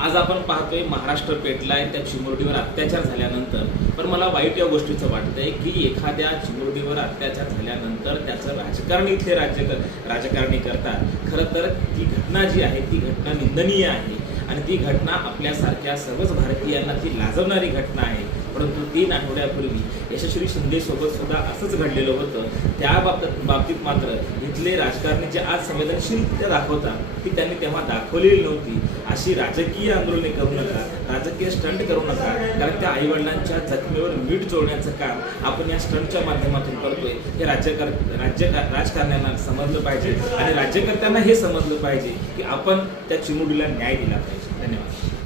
आज आपण पाहतोय महाराष्ट्र पेटलाय त्या चिमुरडीवर अत्याचार झाल्यानंतर. पण मला वाईट या गोष्टीचं वाटतंय की एखाद्या चिमुरडीवर अत्याचार झाल्यानंतर त्याचं राजकारणी इथले राज्य राजकारणी करतात. खरं तर ती घटना जी आहे ती घटना निंदनीय आहे. आणि ती घटना आपल्यासारख्या सर्वच भारतीयांना ती लाजवणारी घटना आहे. परंतु तीन आठवड्यापूर्वी यशस्वी शिंदेसोबत सुद्धा असंच घडलेलं होतं. त्या बाबतीत बाबतीत मात्र इथले राजकारणी जे आज संवेदनशीलता दाखवतात ती त्यांनी तेव्हा दाखवलेली नव्हती. अशी राजकीय आंदोलने करू नका राजकीय स्टंट करू नका कारण त्या आईवडिलांच्या जखमेवर मीठ जोडण्याचं काम आपण या स्टंटच्या माध्यमातून करतोय. हे राज्यकार राज्य राजकारण्यांना समजलं पाहिजे आणि राज्यकर्त्यांना हे समजलं पाहिजे की आपण त्या चिमुडीला न्याय दिला पाहिजे. धन्यवाद.